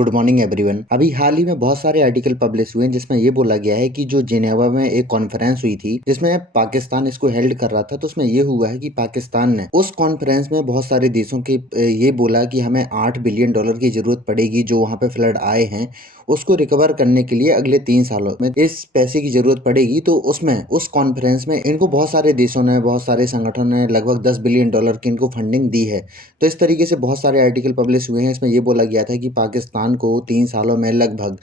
Good morning everyone. अभी हाल ही में बहुत सारे आर्टिकल पब्लिश हुए हैं जिसमें ये बोला गया है कि जो जिनेवा में एक कॉन्फ्रेंस हुई थी जिसमें पाकिस्तान इसको हेल्ड कर रहा था, तो उसमें ये हुआ है कि पाकिस्तान ने उस कॉन्फ्रेंस में बहुत सारे देशों के ये बोला कि हमें $8 बिलियन की जरूरत पड़ेगी जो वहां पे फ्लड आए हैं उसको रिकवर करने के लिए अगले 3 सालों में इस पैसे की जरूरत पड़ेगी। तो उसमें उस कॉन्फ्रेंस में इनको बहुत सारे देशों ने, बहुत सारे संगठनों ने लगभग $10 बिलियन की इनको फंडिंग दी है। तो इस तरीके से बहुत सारे आर्टिकल पब्लिश हुए हैं। इसमें ये बोला गया था कि पाकिस्तान को 3 सालों में लगभग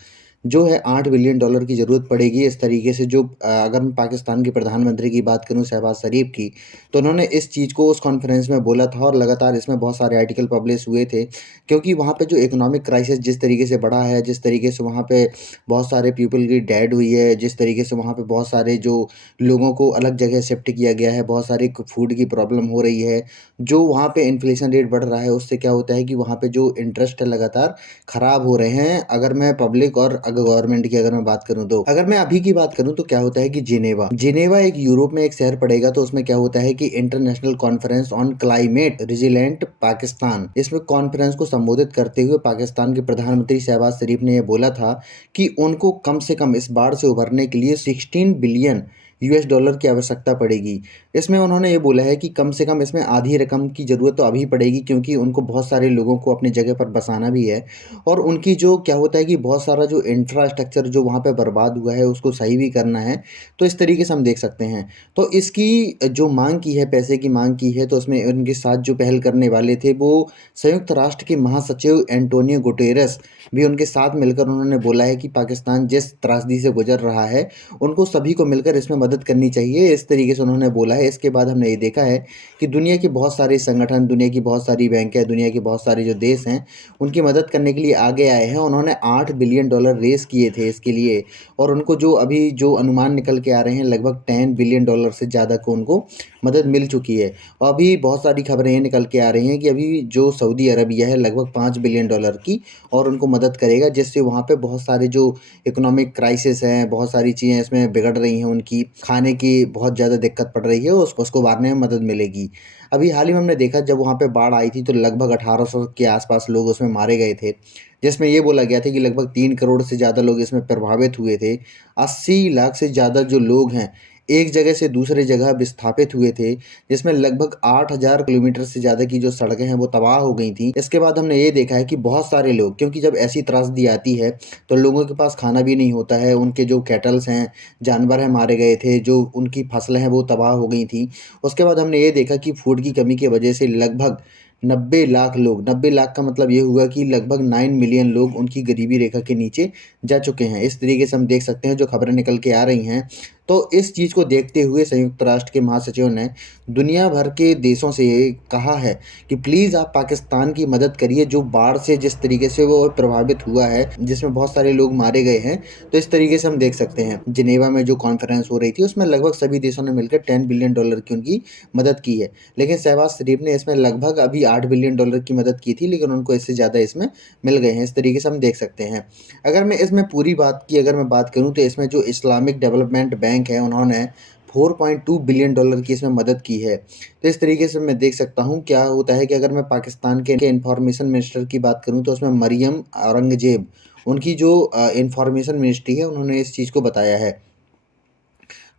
जो है $8 बिलियन की ज़रूरत पड़ेगी। इस तरीके से जो अगर मैं पाकिस्तान के प्रधानमंत्री की बात करूं, शहबाज शरीफ की, तो उन्होंने इस चीज़ को उस कॉन्फ्रेंस में बोला था और लगातार इसमें बहुत सारे आर्टिकल पब्लिश हुए थे। क्योंकि वहाँ पे जो इकोनॉमिक क्राइसिस जिस तरीके से बढ़ा है, जिस तरीके से वहाँ पे बहुत सारे पीपल की डेड हुई है, जिस तरीके से वहाँ पे बहुत सारे जो लोगों को अलग जगह शिफ्ट किया गया है, बहुत सारी फूड की प्रॉब्लम हो रही है, जो वहाँ पे इन्फ्लेशन रेट बढ़ रहा है, उससे क्या होता है कि वहाँ पे जो इंटरेस्ट है लगातार खराब हो रहे हैं। अगर मैं पब्लिक और अगर गवर्नमेंट की अगर मैं बात करूं, तो अगर मैं अभी की बात करूं तो क्या होता है कि जिनेवा जिनेवा एक यूरोप में एक शहर पड़ेगा। तो उसमें क्या होता है कि international conference on climate resilient Pakistan, इसमें कॉन्फ्रेंस को संबोधित करते हुए पाकिस्तान के प्रधानमंत्री शहबाज शरीफ ने यह बोला था कि उनको कम से कम इस बाढ़ से उभरने के लिए $16 बिलियन की आवश्यकता पड़ेगी। इसमें उन्होंने ये बोला है कि कम से कम इसमें आधी रकम की ज़रूरत तो अभी पड़ेगी, क्योंकि उनको बहुत सारे लोगों को अपनी जगह पर बसाना भी है और उनकी जो क्या होता है कि बहुत सारा जो इंफ्रास्ट्रक्चर जो वहाँ पे बर्बाद हुआ है उसको सही भी करना है। तो इस तरीके से हम देख सकते हैं। तो इसकी जो मांग की है, पैसे की मांग की है, तो उसमें उनके साथ जो पहल करने वाले थे वो संयुक्त राष्ट्र के महासचिव एंटोनियो गुटेरस भी उनके साथ मिलकर उन्होंने बोला है कि पाकिस्तान जिस त्रासदी से गुजर रहा है उनको सभी को मिलकर इसमें मदद करनी चाहिए। इस तरीके से उन्होंने बोला है। इसके बाद हमने ये देखा है कि दुनिया के बहुत सारे संगठन, दुनिया की बहुत सारी बैंकें, दुनिया के बहुत सारे जो देश हैं उनकी मदद करने के लिए आगे आए हैं। उन्होंने $8 बिलियन रेस किए थे इसके लिए और उनको जो अभी जो अनुमान निकल के आ रहे हैं लगभग $10 बिलियन से ज़्यादा को उनको मदद मिल चुकी है। और अभी बहुत सारी खबरें ये निकल के आ रही हैं कि अभी जो सऊदी अरबिया है लगभग $5 बिलियन की और उनको मदद करेगा, जिससे वहाँ पे बहुत सारे जो इकोनॉमिक क्राइसिस हैं, बहुत सारी चीज़ें इसमें बिगड़ रही हैं, उनकी खाने की बहुत ज़्यादा दिक्कत पड़ रही है, उसको उबारने में मदद मिलेगी। अभी हाल ही में हमने देखा जब वहाँ पे बाढ़ आई थी तो लगभग 1800 के आसपास लोग उसमें मारे गए थे, जिसमें ये बोला गया था कि लगभग 3 करोड़ से ज़्यादा लोग इसमें प्रभावित हुए थे। 80 लाख से ज़्यादा जो लोग हैं एक जगह से दूसरे जगह विस्थापित हुए थे, जिसमें लगभग 8000 किलोमीटर से ज़्यादा की जो सड़कें हैं वो तबाह हो गई थी। इसके बाद हमने ये देखा है कि बहुत सारे लोग, क्योंकि जब ऐसी त्रासदी आती है तो लोगों के पास खाना भी नहीं होता है, उनके जो कैटल्स हैं, जानवर हैं, मारे गए थे, जो उनकी फसलें हैं वो तबाह हो गई थी। उसके बाद हमने ये देखा कि फूड की कमी की वजह से लगभग 90 लाख लोग, 90 लाख का मतलब ये हुआ कि लगभग 9 मिलियन लोग उनकी गरीबी रेखा के नीचे जा चुके हैं। इस तरीके से हम देख सकते हैं जो खबरें निकल के आ रही हैं। तो इस चीज़ को देखते हुए संयुक्त राष्ट्र के महासचिव ने दुनिया भर के देशों से ये कहा है कि प्लीज़ आप पाकिस्तान की मदद करिए, जो बाढ़ से जिस तरीके से वो प्रभावित हुआ है, जिसमें बहुत सारे लोग मारे गए हैं। तो इस तरीके से हम देख सकते हैं जिनेवा में जो कॉन्फ्रेंस हो रही थी उसमें लगभग सभी देशों ने मिलकर $10 बिलियन की उनकी मदद की है। लेकिन शहबाज शरीफ ने इसमें लगभग अभी $8 बिलियन की मदद की थी, लेकिन उनको इससे ज़्यादा इसमें मिल गए हैं। इस तरीके से हम देख सकते हैं। अगर मैं इसमें पूरी बात की अगर मैं बात करूँ तो इसमें जो इस्लामिक डेवलपमेंट बैंक है उन्होंने $4.2 बिलियन की इसमें मदद की है। तो इस तरीके से मैं देख सकता हूँ क्या होता है कि अगर मैं पाकिस्तान के इंफॉर्मेशन मिनिस्टर की बात करूँ तो उसमें मरियम औरंगजेब, उनकी जो इंफॉर्मेशन मिनिस्ट्री है, उन्होंने इस चीज़ को बताया है।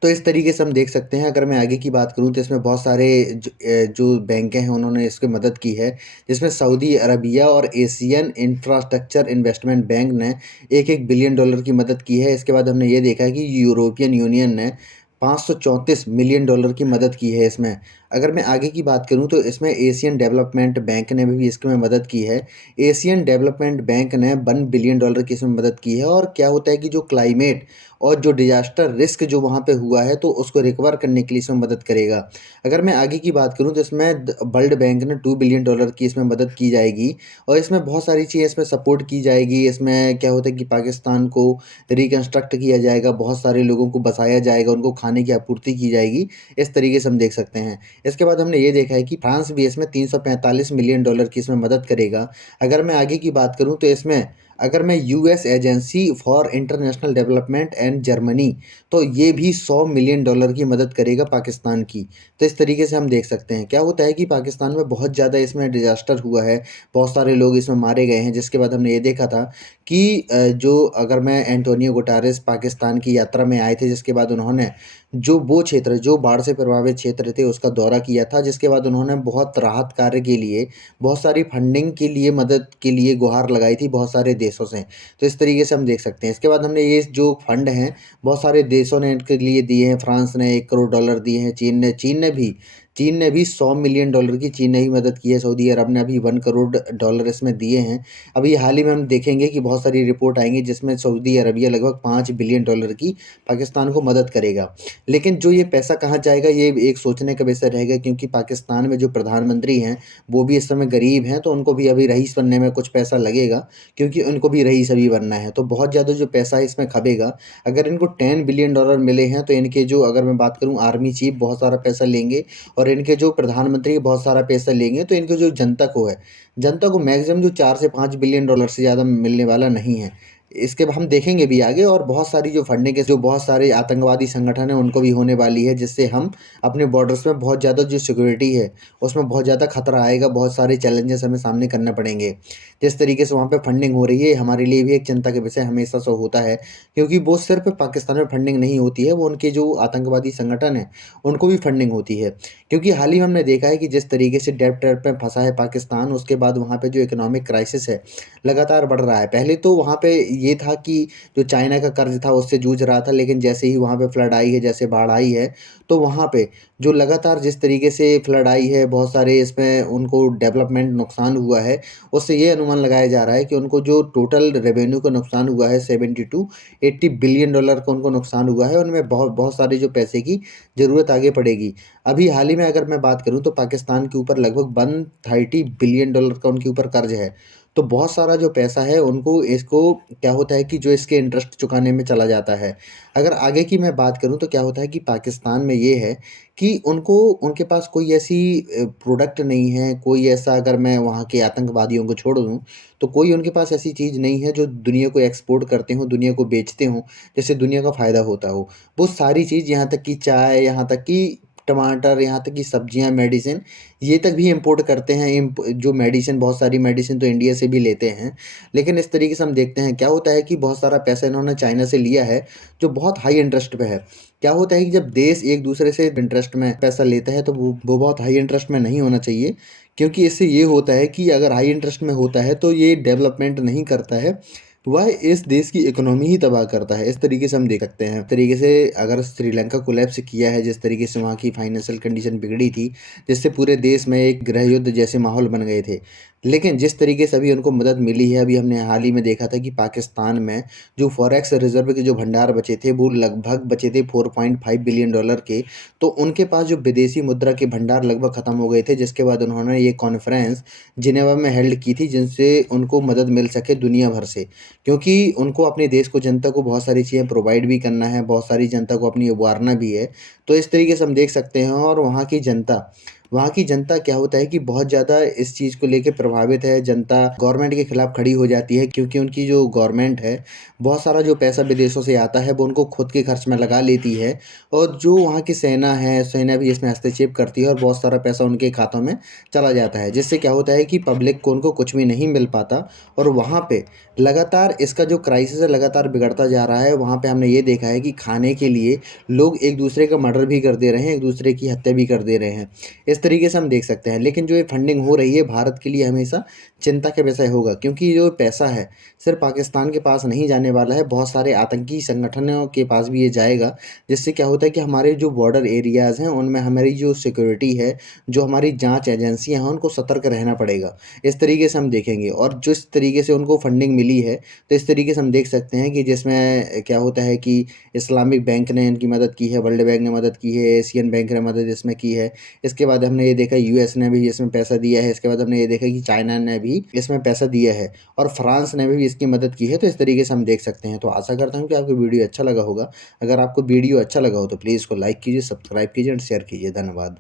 तो इस तरीके से हम देख सकते हैं। अगर मैं आगे की बात करूँ तो इसमें बहुत सारे जो बैंकें हैं उन्होंने इसकी मदद की है, जिसमें सऊदी अरबिया और एशियन इंफ्रास्ट्रक्चर इन्वेस्टमेंट बैंक ने $1-1 बिलियन की मदद की है। इसके बाद हमने ये देखा है कि यूरोपियन यूनियन ने $534 मिलियन की मदद की है इसमें। अगर मैं आगे की बात करूँ तो इसमें एशियन डेवलपमेंट बैंक ने भी इसमें मदद की है। एशियन डेवलपमेंट बैंक ने $1 बिलियन की इसमें मदद की है। और क्या होता है कि जो क्लाइमेट और जो डिजास्टर रिस्क जो वहाँ पे हुआ है तो उसको रिकवर करने के लिए इसमें मदद करेगा। अगर मैं आगे की बात करूँ तो इसमें वर्ल्ड बैंक ने $2 बिलियन की इसमें मदद की जाएगी और इसमें बहुत सारी चीज़ें इसमें सपोर्ट की जाएगी। इसमें क्या होता है कि पाकिस्तान को रिकन्स्ट्रक्ट किया जाएगा, बहुत सारे लोगों को बसाया जाएगा, उनको खाने की आपूर्ति की जाएगी। इस तरीके से हम देख सकते हैं। इसके बाद हमने ये देखा है कि फ्रांस भी इसमें $345 मिलियन की इसमें मदद करेगा। अगर मैं आगे की बात करूँ तो इसमें अगर मैं US agency for international development and Germany, तो ये भी $100 मिलियन की मदद करेगा पाकिस्तान की। तो इस तरीके से हम देख सकते हैं क्या होता है कि पाकिस्तान में बहुत ज़्यादा इसमें डिजास्टर हुआ है, बहुत सारे लोग इसमें मारे गए हैं, जिसके बाद हमने ये देखा था कि जो अगर मैं एंटोनियो गुटारेस पाकिस्तान की यात्रा में आए थे, जिसके बाद उन्होंने जो वो क्षेत्र जो बाढ़ से प्रभावित क्षेत्र थे उसका दौरा किया था, जिसके बाद उन्होंने बहुत राहत कार्य के लिए, बहुत सारी फंडिंग के लिए, मदद के लिए गुहार लगाई थी बहुत सारे देशों से। तो इस तरीके से हम देख सकते हैं। इसके बाद हमने ये जो फंड हैं बहुत सारे देशों ने इनके लिए दिए हैं। फ्रांस ने $1 करोड़ दिए हैं, चीन ने भी $100 मिलियन की चीन ने ही मदद की है। सऊदी अरब ने अभी $1 करोड़ इसमें दिए हैं। अभी हाल ही में हम देखेंगे कि बहुत सारी रिपोर्ट आएंगी जिसमें सऊदी अरबिया लगभग $5 बिलियन की पाकिस्तान को मदद करेगा। लेकिन जो ये पैसा कहाँ जाएगा, ये एक सोचने का विषय रहेगा, क्योंकि पाकिस्तान में जो प्रधानमंत्री हैं वो भी इस समय गरीब हैं, तो उनको भी अभी रईस बनने में कुछ पैसा लगेगा, क्योंकि उनको भी रईस अभी बनना है। तो बहुत ज़्यादा जो पैसा है इसमें खपेगा। अगर इनको $10 बिलियन मिले हैं तो इनके जो, अगर मैं बात करूँ, आर्मी चीफ बहुत सारा पैसा लेंगे, और इनके जो प्रधानमंत्री बहुत सारा पैसा लेंगे, तो इनके जो जनता को है, जनता को मैक्सिमम जो $4 से $5 बिलियन से ज़्यादा मिलने वाला नहीं है। इसके हम देखेंगे भी आगे, और बहुत सारी जो फंडिंग के जो बहुत सारे आतंकवादी संगठन हैं उनको भी होने वाली है, जिससे हम अपने बॉर्डर्स में बहुत ज़्यादा जो सिक्योरिटी है उसमें बहुत ज़्यादा खतरा आएगा, बहुत सारे चैलेंजेस हमें सामने करने पड़ेंगे। जिस तरीके से वहाँ पे फंडिंग हो रही है, हमारे लिए भी एक चिंता का विषय हमेशा से होता है, क्योंकि वो सिर्फ पाकिस्तान में फंडिंग नहीं होती है, वो उनके जो आतंकवादी संगठन हैं उनको भी फंडिंग होती है। क्योंकि हाल ही में हमने देखा है कि जिस तरीके से डेब्ट ट्रैप में फंसा है पाकिस्तान, उसके बाद वहाँ पे जो इकोनॉमिक क्राइसिस है लगातार बढ़ रहा है। पहले तो वहाँ पे ये था कि जो चाइना का कर्ज था उससे जूझ रहा था, लेकिन जैसे ही वहाँ पे फ्लड आई है, जैसे बाढ़ आई है, तो वहाँ पे जो लगातार जिस तरीके से फ्लड आई है, बहुत सारे इसमें उनको डेवलपमेंट नुकसान हुआ है, उससे ये अनुमान लगाया जा रहा है कि उनको जो टोटल रेवेन्यू का नुकसान हुआ है, 70 to 80 बिलियन डॉलर का उनको नुकसान हुआ है। उनमें बहुत बहुत सारे जो पैसे की ज़रूरत आगे पड़ेगी। अभी हाल ही में अगर मैं बात करूँ तो पाकिस्तान के ऊपर लगभग 130 बिलियन डॉलर का उनके ऊपर कर्ज है। तो बहुत सारा जो पैसा है उनको, इसको क्या होता है कि जो इसके इंटरेस्ट चुकाने में चला जाता है। अगर आगे की मैं बात करूँ तो क्या होता है कि पाकिस्तान में ये है कि उनको, उनके पास कोई ऐसी प्रोडक्ट नहीं है, कोई ऐसा, अगर मैं वहाँ के आतंकवादियों को छोड़ दूँ, तो कोई उनके पास ऐसी चीज़ नहीं है जो दुनिया को एक्सपोर्ट करते हों, दुनिया को बेचते हों, जिससे दुनिया का फ़ायदा होता हो। वो सारी चीज़, यहाँ तक कि चाय, यहाँ तक कि टमाटर, यहाँ तक कि सब्जियाँ, मेडिसिन, ये तक भी इम्पोर्ट करते हैं। जो मेडिसिन, बहुत सारी मेडिसिन तो इंडिया से भी लेते हैं। लेकिन इस तरीके से हम देखते हैं क्या होता है कि बहुत सारा पैसा इन्होंने चाइना से लिया है, जो बहुत हाई इंटरेस्ट पे है। क्या होता है कि जब देश एक दूसरे से इंटरेस्ट में पैसा लेता है तो वो बहुत हाई इंटरेस्ट में नहीं होना चाहिए, क्योंकि इससे ये होता है कि अगर हाई इंटरेस्ट में होता है तो ये डेवलपमेंट नहीं करता है, वह इस देश की इकोनॉमी ही तबाह करता है। इस तरीके से हम देख सकते हैं। इस तरीके से अगर श्रीलंका कोलैप्स किया है, जिस तरीके से वहाँ की फाइनेंशियल कंडीशन बिगड़ी थी, जिससे पूरे देश में एक गृह युद्ध जैसे माहौल बन गए थे। लेकिन जिस तरीके से अभी उनको मदद मिली है, अभी हमने हाल ही में देखा था कि पाकिस्तान में जो फॉरेक्स रिजर्व के जो भंडार बचे थे वो लगभग बचे थे $4.5 बिलियन के। तो उनके पास जो विदेशी मुद्रा के भंडार लगभग ख़त्म हो गए थे, जिसके बाद उन्होंने ये कॉन्फ्रेंस जिनेवा में हेल्ड की थी, जिनसे उनको मदद मिल सके दुनिया भर से। क्योंकि उनको अपने देश को, जनता को बहुत सारी चीज़ें प्रोवाइड भी करना है, बहुत सारी जनता को अपनी उबारना भी है। तो इस तरीके से हम देख सकते हैं। और वहाँ की जनता क्या होता है कि बहुत ज़्यादा इस चीज़ को लेके प्रभावित है। जनता गवर्नमेंट के खिलाफ खड़ी हो जाती है, क्योंकि उनकी जो गवर्नमेंट है, बहुत सारा जो पैसा विदेशों से आता है वो उनको खुद के खर्च में लगा लेती है। और जो वहाँ की सेना है, सेना भी इसमें हस्तक्षेप करती है, और बहुत सारा पैसा उनके खातों में चला जाता है, जिससे क्या होता है कि पब्लिक को, उनको कुछ भी नहीं मिल पाता। और वहाँ पे लगातार इसका जो क्राइसिस है लगातार बिगड़ता जा रहा है। वहाँ पे हमने ये देखा है कि खाने के लिए लोग एक दूसरे का मर्डर भी कर दे रहे हैं, एक दूसरे की हत्या भी कर दे रहे हैं। इस तरीके से हम देख सकते हैं। लेकिन जो ये फंडिंग हो रही है, भारत के लिए हमेशा चिंता का विषय होगा, क्योंकि जो पैसा है सिर्फ पाकिस्तान के पास नहीं जाने वाला है, बहुत सारे आतंकी संगठनों के पास भी ये जाएगा। जिससे क्या होता है कि हमारे जो बॉर्डर एरियाज़ हैं उनमें हमारी जो सिक्योरिटी है, जो हमारी जाँच एजेंसियाँ हैं, उनको सतर्क रहना पड़ेगा। इस तरीके से हम देखेंगे। और जिस तरीके से उनको फंडिंग मिली है, तो इस तरीके से हम देख सकते हैं कि जिसमें क्या होता है कि इस्लामिक बैंक ने इनकी मदद की है, वर्ल्ड बैंक ने मदद की है, एशियन बैंक ने मदद इसमें की है। इसके बाद हमने ये देखा यूएस ने भी इसमें पैसा दिया है। इसके बाद हमने ये देखा कि चाइना ने भी इसमें पैसा दिया है, और फ्रांस ने भी इसकी मदद की है। तो इस तरीके से हम देख सकते हैं। तो आशा करता हूँ कि आपको वीडियो अच्छा लगा होगा। अगर आपको वीडियो अच्छा लगा हो तो प्लीज़ इसको लाइक कीजिए, सब्सक्राइब कीजिए एंड शेयर कीजिए। धन्यवाद।